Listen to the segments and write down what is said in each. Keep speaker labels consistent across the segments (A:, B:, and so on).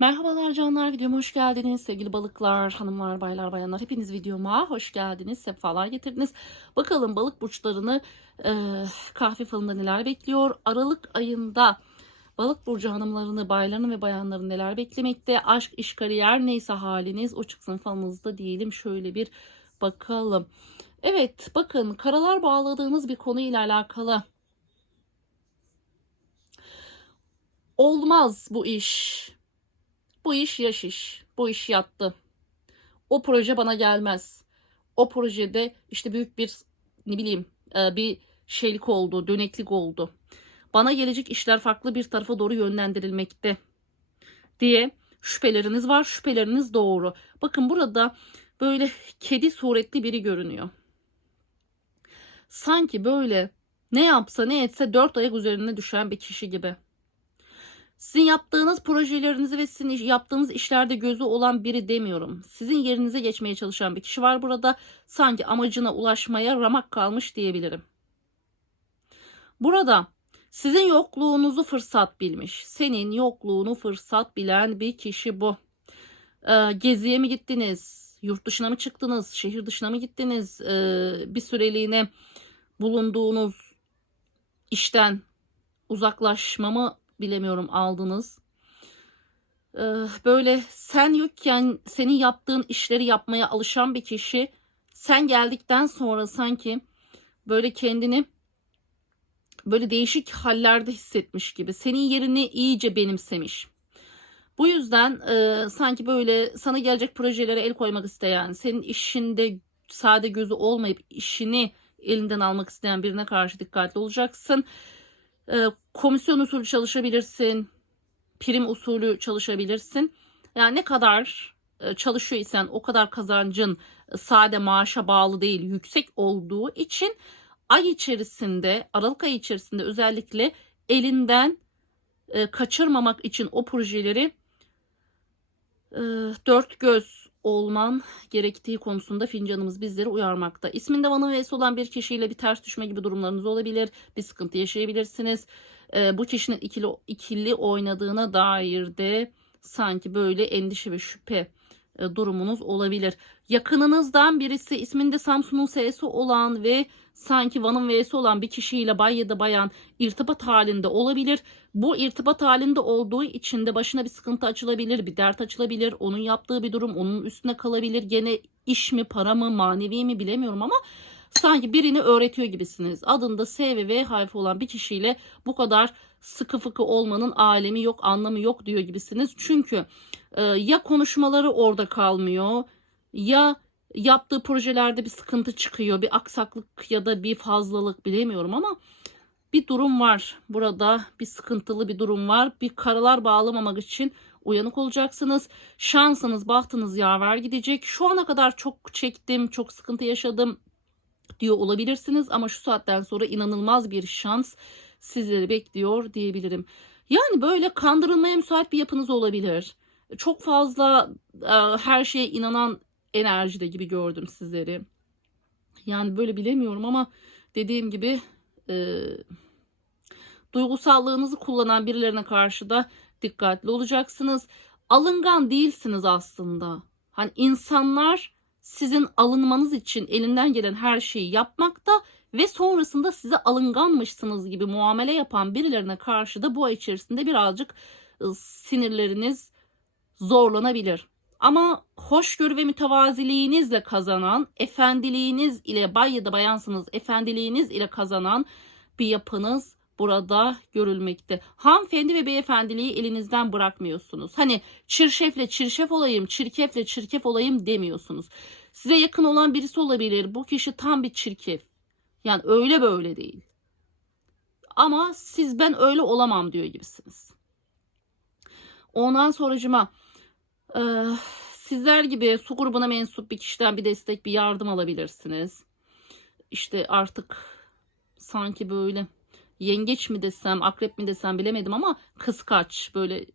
A: Merhabalar canlar videoma hoş geldiniz. Sevgili balıklar hanımlar baylar bayanlar hepiniz videoma hoş geldiniz sefalar getirdiniz. Bakalım balık burçlarını e, kahve falında neler bekliyor? Aralık ayında balık burcu hanımlarını baylarını ve bayanlarını neler beklemekte? Aşk iş kariyer neyse haliniz o çıksın falınızda diyelim. Şöyle bir bakalım. Evet bakın karalar bağladığınız bir konuyla alakalı. Olmaz bu iş bu iş yaş iş. Bu iş yattı. O proje bana gelmez. O projede işte büyük bir ne bileyim e, bir şeylik oldu, döneklik oldu. Bana gelecek işler farklı bir tarafa doğru yönlendirilmekte diye şüpheleriniz var. Şüpheleriniz doğru. Bakın burada böyle kedi suretli biri görünüyor. Sanki böyle ne yapsa ne etse dört ayak üzerine düşen bir kişi gibi. Sizin yaptığınız projelerinizi ve sizin yaptığınız işlerde gözü olan biri demiyorum. Sizin yerinize geçmeye çalışan bir kişi var burada. Sanki amacına ulaşmaya ramak kalmış diyebilirim. Burada sizin yokluğunuzu fırsat bilmiş. Senin yokluğunu fırsat bilen bir kişi bu. Ee, geziye mi gittiniz? Yurt dışına mı çıktınız? Şehir dışına mı gittiniz? Ee, bir süreliğine bulunduğunuz işten uzaklaşma mı bilemiyorum aldınız. Ee, böyle sen yokken senin yaptığın işleri yapmaya alışan bir kişi sen geldikten sonra sanki böyle kendini böyle değişik hallerde hissetmiş gibi senin yerini iyice benimsemiş. Bu yüzden e, sanki böyle sana gelecek projelere el koymak isteyen, senin işinde sade gözü olmayıp işini elinden almak isteyen birine karşı dikkatli olacaksın. E, komisyon usulü çalışabilirsin. Prim usulü çalışabilirsin. Yani ne kadar e, çalışıyor isen o kadar kazancın e, sade maaşa bağlı değil yüksek olduğu için ay içerisinde Aralık ayı içerisinde özellikle elinden e, kaçırmamak için o projeleri e, dört göz olman gerektiği konusunda fincanımız bizleri uyarmakta. İsminde Van'ın V'si olan bir kişiyle bir ters düşme gibi durumlarınız olabilir. Bir sıkıntı yaşayabilirsiniz. Ee, bu kişinin ikili, ikili oynadığına dair de sanki böyle endişe ve şüphe e, durumunuz olabilir. Yakınınızdan birisi isminde Samsun'un S'si olan ve sanki Van'ın V'si olan bir kişiyle bay ya da bayan irtibat halinde olabilir. Bu irtibat halinde olduğu için de başına bir sıkıntı açılabilir, bir dert açılabilir. Onun yaptığı bir durum onun üstüne kalabilir. Gene iş mi, para mı, manevi mi bilemiyorum ama sanki birini öğretiyor gibisiniz. Adında S ve V harfi olan bir kişiyle bu kadar sıkı fıkı olmanın alemi yok, anlamı yok diyor gibisiniz. Çünkü e, ya konuşmaları orada kalmıyor ya yaptığı projelerde bir sıkıntı çıkıyor, bir aksaklık ya da bir fazlalık bilemiyorum ama bir durum var. Burada bir sıkıntılı bir durum var. Bir karalar bağlamamak için uyanık olacaksınız. Şansınız, bahtınız yaver gidecek. Şu ana kadar çok çektim, çok sıkıntı yaşadım diyor olabilirsiniz ama şu saatten sonra inanılmaz bir şans sizleri bekliyor diyebilirim. Yani böyle kandırılmaya müsait bir yapınız olabilir. Çok fazla e, her şeye inanan enerjide gibi gördüm sizleri. Yani böyle bilemiyorum ama dediğim gibi e, duygusallığınızı kullanan birilerine karşı da dikkatli olacaksınız. Alıngan değilsiniz aslında. Hani insanlar sizin alınmanız için elinden gelen her şeyi yapmakta ve sonrasında size alınganmışsınız gibi muamele yapan birilerine karşı da bu içerisinde birazcık ıı, sinirleriniz zorlanabilir. Ama hoşgörü ve mütevaziliğinizle kazanan, efendiliğiniz ile bay ya da bayansınız, efendiliğiniz ile kazanan bir yapınız burada görülmekte. Hanımefendi ve beyefendiliği elinizden bırakmıyorsunuz. Hani çirşefle çirşef olayım, çirkefle çirkef olayım demiyorsunuz. Size yakın olan birisi olabilir. Bu kişi tam bir çirkef. Yani öyle böyle değil. Ama siz ben öyle olamam diyor gibisiniz. Ondan sonracıma e, sizler gibi su grubuna mensup bir kişiden bir destek, bir yardım alabilirsiniz. İşte artık sanki böyle yengeç mi desem, akrep mi desem bilemedim ama kıskaç böyle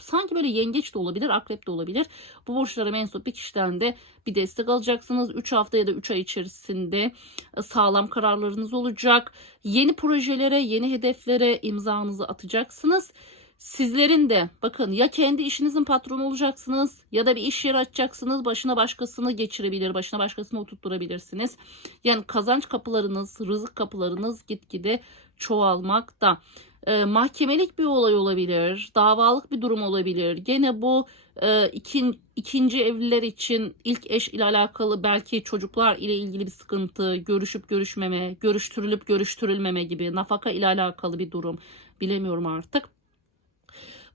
A: sanki böyle yengeç de olabilir, akrep de olabilir. Bu burçlara mensup bir kişiden de bir destek alacaksınız. 3 hafta ya da 3 ay içerisinde e, sağlam kararlarınız olacak. Yeni projelere, yeni hedeflere imzanızı atacaksınız. Sizlerin de bakın ya kendi işinizin patronu olacaksınız ya da bir iş yeri açacaksınız. Başına başkasını geçirebilir, başına başkasını oturtturabilirsiniz. Yani kazanç kapılarınız, rızık kapılarınız gitgide çoğalmakta. Ee, mahkemelik bir olay olabilir, davalık bir durum olabilir. Gene bu e, ikin, ikinci evliler için ilk eş ile alakalı belki çocuklar ile ilgili bir sıkıntı, görüşüp görüşmeme, görüştürülüp görüştürülmeme gibi nafaka ile alakalı bir durum. Bilemiyorum artık.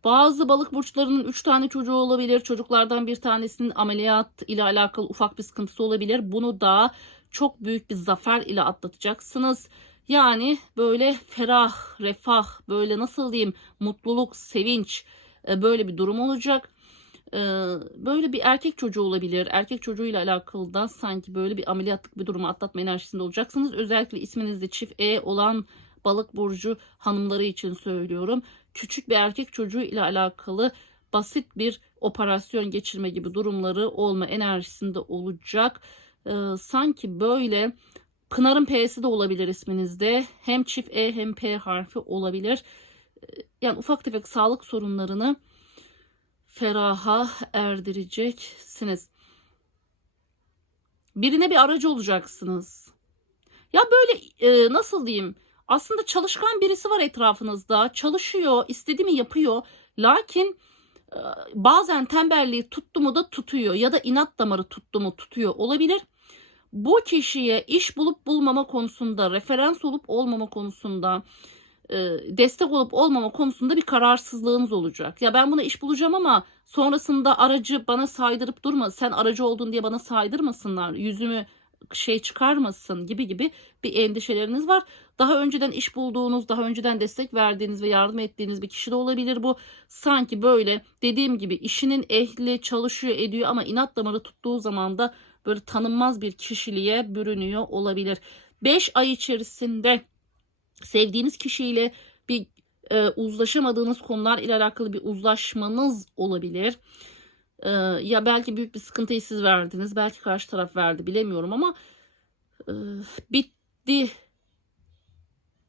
A: Bazı balık burçlarının 3 tane çocuğu olabilir. Çocuklardan bir tanesinin ameliyat ile alakalı ufak bir sıkıntısı olabilir. Bunu da çok büyük bir zafer ile atlatacaksınız. Yani böyle ferah, refah, böyle nasıl diyeyim mutluluk, sevinç e, böyle bir durum olacak. E, Böyle bir erkek çocuğu olabilir. Erkek çocuğuyla alakalı da sanki böyle bir ameliyatlık bir durumu atlatma enerjisinde olacaksınız. Özellikle isminizde çift E olan balık burcu hanımları için söylüyorum. Küçük bir erkek çocuğu ile alakalı basit bir operasyon geçirme gibi durumları olma enerjisinde olacak. Ee, sanki böyle Pınar'ın P'si de olabilir isminizde. Hem çift E hem P harfi olabilir. Ee, Yani ufak tefek sağlık sorunlarını feraha erdireceksiniz. Birine bir aracı olacaksınız. Ya böyle e, nasıl diyeyim? Aslında çalışkan birisi var etrafınızda. Çalışıyor, istediğimi yapıyor. Lakin e, bazen tembelliği tuttu mu da tutuyor ya da inat damarı tuttu mu tutuyor olabilir. Bu kişiye iş bulup bulmama konusunda, referans olup olmama konusunda, e, destek olup olmama konusunda bir kararsızlığınız olacak. Ya ben buna iş bulacağım ama sonrasında aracı bana saydırıp durma. Sen aracı oldun diye bana saydırmasınlar. Yüzümü şey çıkarmasın gibi gibi bir endişeleriniz var. Daha önceden iş bulduğunuz, daha önceden destek verdiğiniz ve yardım ettiğiniz bir kişi de olabilir bu. Sanki böyle dediğim gibi işinin ehli çalışıyor ediyor ama inat damarı tuttuğu zaman da böyle tanınmaz bir kişiliğe bürünüyor olabilir. 5 ay içerisinde sevdiğiniz kişiyle bir e, uzlaşamadığınız konular ile alakalı bir uzlaşmanız olabilir. E, ya belki büyük bir sıkıntıyı siz verdiniz, belki karşı taraf verdi bilemiyorum ama e, bitti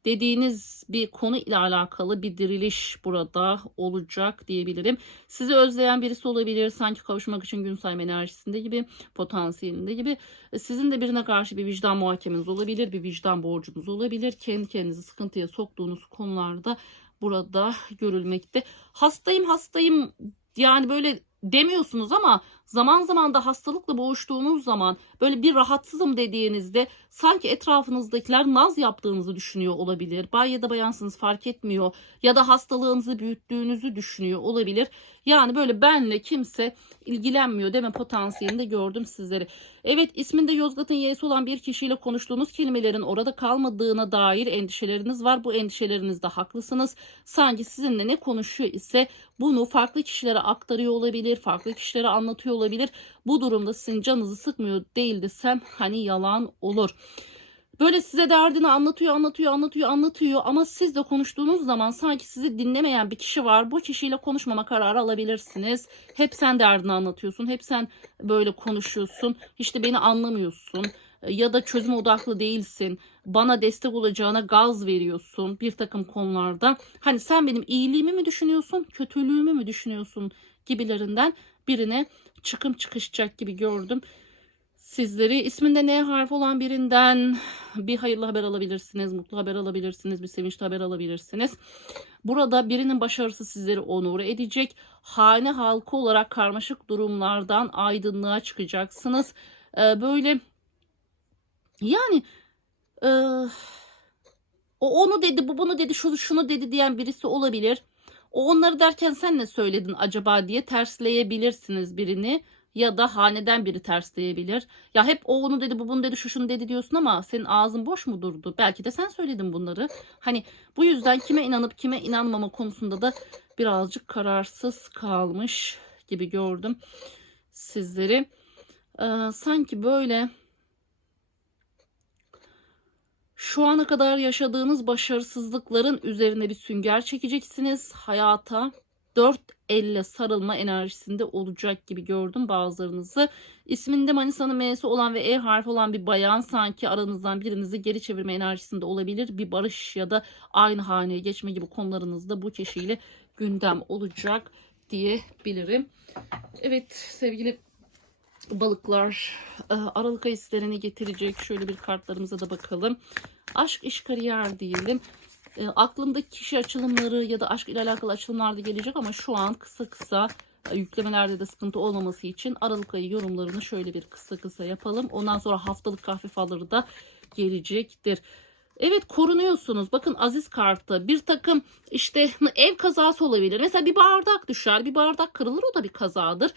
A: dediğiniz bir konu ile alakalı bir diriliş burada olacak diyebilirim. Sizi özleyen birisi olabilir. Sanki kavuşmak için gün sayma enerjisinde gibi, potansiyelinde gibi. E, Sizin de birine karşı bir vicdan muhakemeniz olabilir, bir vicdan borcunuz olabilir. Kendi kendinizi sıkıntıya soktuğunuz konularda burada görülmekte. Hastayım hastayım yani böyle demiyorsunuz ama zaman zaman da hastalıkla boğuştuğunuz zaman böyle bir rahatsızım dediğinizde sanki etrafınızdakiler naz yaptığınızı düşünüyor olabilir. Bay ya da bayansınız fark etmiyor ya da hastalığınızı büyüttüğünüzü düşünüyor olabilir. Yani böyle benle kimse ilgilenmiyor deme potansiyelinde gördüm sizleri. Evet isminde Yozgat'ın Y'si olan bir kişiyle konuştuğunuz kelimelerin orada kalmadığına dair endişeleriniz var. Bu endişelerinizde haklısınız. Sanki sizinle ne konuşuyor ise bunu farklı kişilere aktarıyor olabilir, farklı kişilere anlatıyor olabilir. Bu durumda sizin canınızı sıkmıyor değil desem hani yalan olur. Böyle size derdini anlatıyor, anlatıyor, anlatıyor, anlatıyor ama siz de konuştuğunuz zaman sanki sizi dinlemeyen bir kişi var. Bu kişiyle konuşmama kararı alabilirsiniz. Hep sen derdini anlatıyorsun, hep sen böyle konuşuyorsun. İşte beni anlamıyorsun ya da çözüm odaklı değilsin. Bana destek olacağına gaz veriyorsun bir takım konularda. Hani sen benim iyiliğimi mi düşünüyorsun, kötülüğümü mü düşünüyorsun gibilerinden birine çıkım çıkışacak gibi gördüm sizleri. İsminde N harfi olan birinden bir hayırlı haber alabilirsiniz, mutlu haber alabilirsiniz, bir sevinçli haber alabilirsiniz. Burada birinin başarısı sizleri onur edecek. Hane halkı olarak karmaşık durumlardan aydınlığa çıkacaksınız. Ee, böyle yani e, o onu dedi, bu bunu dedi, şunu şunu dedi diyen birisi olabilir. O onları derken sen ne söyledin acaba diye tersleyebilirsiniz birini ya da haneden biri tersleyebilir. Ya hep o onu dedi, bu bunu dedi, şu şunu dedi diyorsun ama senin ağzın boş mu durdu? Belki de sen söyledin bunları. Hani bu yüzden kime inanıp kime inanmama konusunda da birazcık kararsız kalmış gibi gördüm sizleri. Ee, sanki böyle şu ana kadar yaşadığınız başarısızlıkların üzerine bir sünger çekeceksiniz hayata. dört elle sarılma enerjisinde olacak gibi gördüm bazılarınızı. İsminde Manisa'nın M'si olan ve E harfi olan bir bayan sanki aranızdan birinizi geri çevirme enerjisinde olabilir. Bir barış ya da aynı haneye geçme gibi konularınızda bu kişiyle gündem olacak diyebilirim. Evet sevgili balıklar e, Aralık ayı sizlerine getirecek. Şöyle bir kartlarımıza da bakalım. Aşk, iş, kariyer diyelim. E, aklımdaki kişi açılımları ya da aşk ile alakalı açılımlar da gelecek ama şu an kısa kısa e, yüklemelerde de sıkıntı olmaması için Aralık ayı yorumlarını şöyle bir kısa kısa yapalım. Ondan sonra haftalık kahve falları da gelecektir. Evet korunuyorsunuz. Bakın aziz kartı bir takım işte ev kazası olabilir. Mesela bir bardak düşer bir bardak kırılır o da bir kazadır.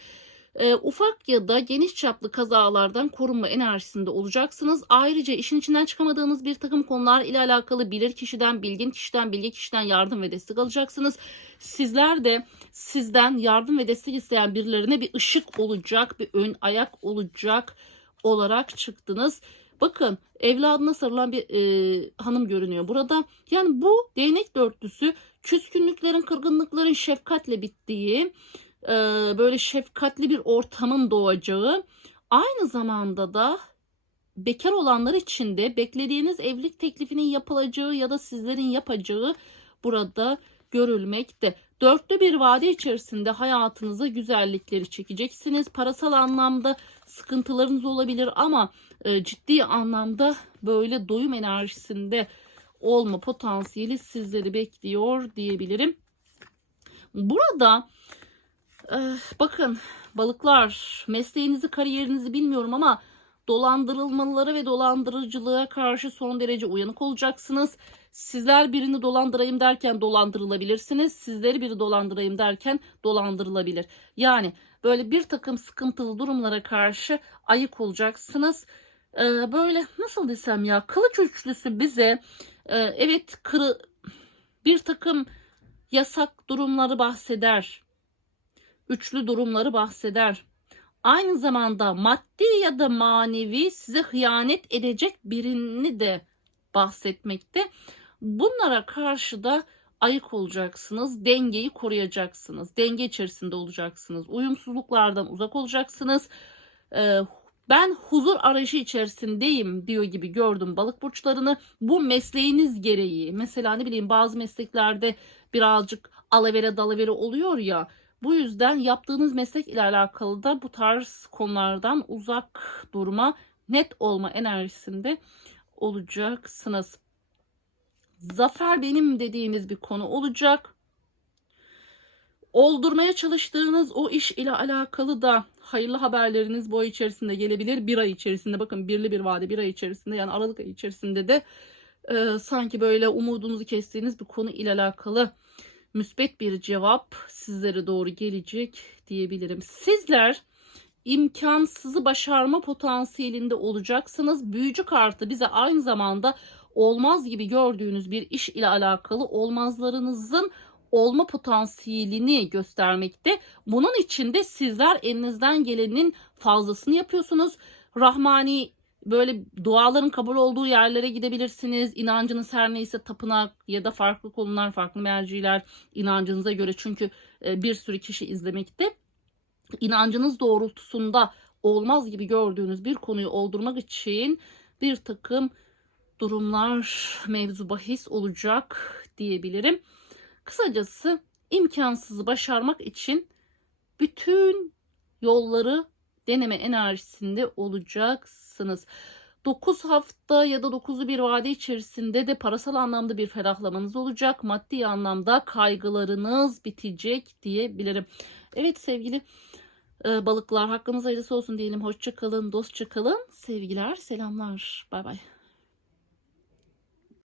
A: Ee, ufak ya da geniş çaplı kazalardan korunma enerjisinde olacaksınız. Ayrıca işin içinden çıkamadığınız bir takım konular ile alakalı bilir kişiden, bilgin kişiden, bilgi kişiden yardım ve destek alacaksınız. Sizler de sizden yardım ve destek isteyen birilerine bir ışık olacak, bir ön ayak olacak olarak çıktınız. Bakın evladına sarılan bir e, hanım görünüyor burada. Yani bu değnek dörtlüsü küskünlüklerin, kırgınlıkların şefkatle bittiği, e, böyle şefkatli bir ortamın doğacağı, aynı zamanda da bekar olanlar için de beklediğiniz evlilik teklifinin yapılacağı ya da sizlerin yapacağı burada görülmekte. Dörtlü bir vade içerisinde hayatınıza güzellikleri çekeceksiniz. Parasal anlamda sıkıntılarınız olabilir ama e, ciddi anlamda böyle doyum enerjisinde olma potansiyeli sizleri bekliyor diyebilirim. Burada bakın balıklar mesleğinizi kariyerinizi bilmiyorum ama dolandırılmaları ve dolandırıcılığa karşı son derece uyanık olacaksınız. Sizler birini dolandırayım derken dolandırılabilirsiniz. Sizleri biri dolandırayım derken dolandırılabilir. Yani böyle bir takım sıkıntılı durumlara karşı ayık olacaksınız. Ee, böyle nasıl desem ya kılıç üçlüsü bize e, evet kırı, bir takım yasak durumları bahseder. Üçlü durumları bahseder. Aynı zamanda maddi ya da manevi size hıyanet edecek birini de bahsetmekte. Bunlara karşı da ayık olacaksınız. Dengeyi koruyacaksınız. Denge içerisinde olacaksınız. Uyumsuzluklardan uzak olacaksınız. Ee, ben huzur arayışı içerisindeyim diyor gibi gördüm balık burçlarını. Bu mesleğiniz gereği. Mesela ne bileyim bazı mesleklerde birazcık alavere dalavere oluyor ya. Bu yüzden yaptığınız meslek ile alakalı da bu tarz konulardan uzak durma, net olma enerjisinde olacaksınız. Zafer benim dediğimiz bir konu olacak. Oldurmaya çalıştığınız o iş ile alakalı da hayırlı haberleriniz bu ay içerisinde gelebilir. Bir ay içerisinde bakın birli bir vade bir ay içerisinde yani Aralık ayı içerisinde de e, sanki böyle umudunuzu kestiğiniz bir konu ile alakalı müspet bir cevap sizlere doğru gelecek diyebilirim. Sizler imkansızı başarma potansiyelinde olacaksınız. Büyücü kartı bize aynı zamanda olmaz gibi gördüğünüz bir iş ile alakalı olmazlarınızın olma potansiyelini göstermekte. Bunun için de sizler elinizden gelenin fazlasını yapıyorsunuz. Rahmani böyle duaların kabul olduğu yerlere gidebilirsiniz. İnancınız her neyse tapınak ya da farklı konular, farklı merciler inancınıza göre çünkü e, bir sürü kişi izlemekte. İnancınız doğrultusunda olmaz gibi gördüğünüz bir konuyu oldurmak için bir takım durumlar mevzu bahis olacak diyebilirim. Kısacası imkansızı başarmak için bütün yolları deneme enerjisinde olacaksınız. 9 hafta ya da 9'lu bir vade içerisinde de parasal anlamda bir ferahlamanız olacak. Maddi anlamda kaygılarınız bitecek diyebilirim. Evet sevgili e, balıklar hakkınız hayırlısı olsun diyelim. Hoşça kalın, dostça kalın. Sevgiler, selamlar. Bay bay.